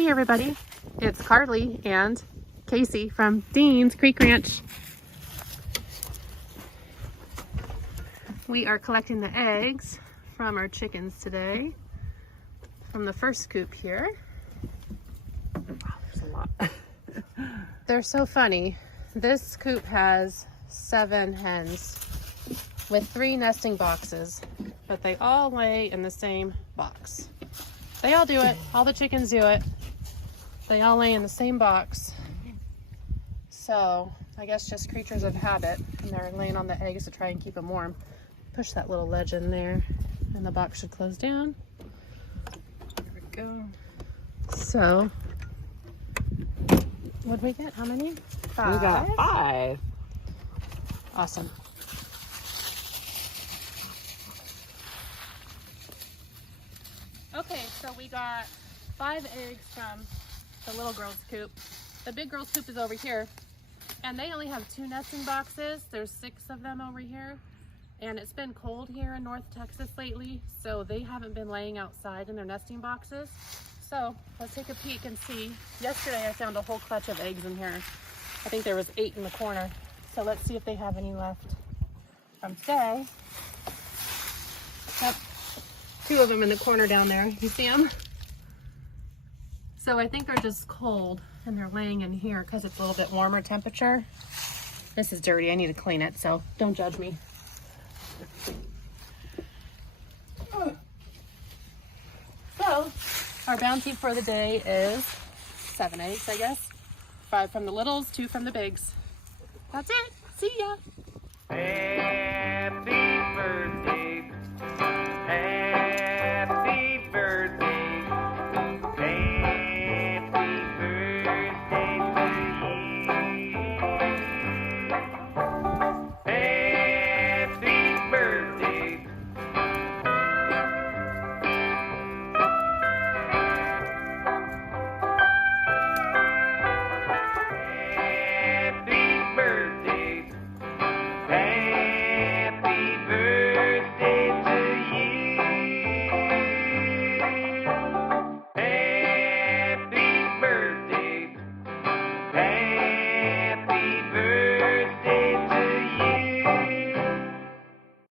Hey everybody, it's Carly and Kasey from Dean's Creek Ranch. We are collecting the eggs from our chickens today from the first coop here. Wow, there's a lot. They're so funny. This coop has 7 hens with 3 nesting boxes, but they all lay in the same box. They all do it. All the chickens do it. They all lay in the same box. So I guess just creatures of habit, and they're laying on the eggs to try and keep them warm. Push that little ledge in there and the box should close down. There we go. So what'd we get? How many? 5? We got 5. Awesome. Okay, so we got 5 eggs from the little girl's coop. The big girl's coop is over here, and they only have 2 nesting boxes. There's 6 of them over here, and it's been cold here in North Texas lately, so they haven't been laying outside in their nesting boxes. So let's take a peek and see. Yesterday I found a whole clutch of eggs in here. I think there was 8 in the corner. So let's see if they have any left from today. Yep. 2 of them in the corner down there. You see them? So I think they're just cold and they're laying in here because it's a little bit warmer temperature. This is dirty. I need to clean it, so don't judge me. So our bounty for the day is 7 eggs, I guess. 5 from the littles, 2 from the bigs. That's it. See ya.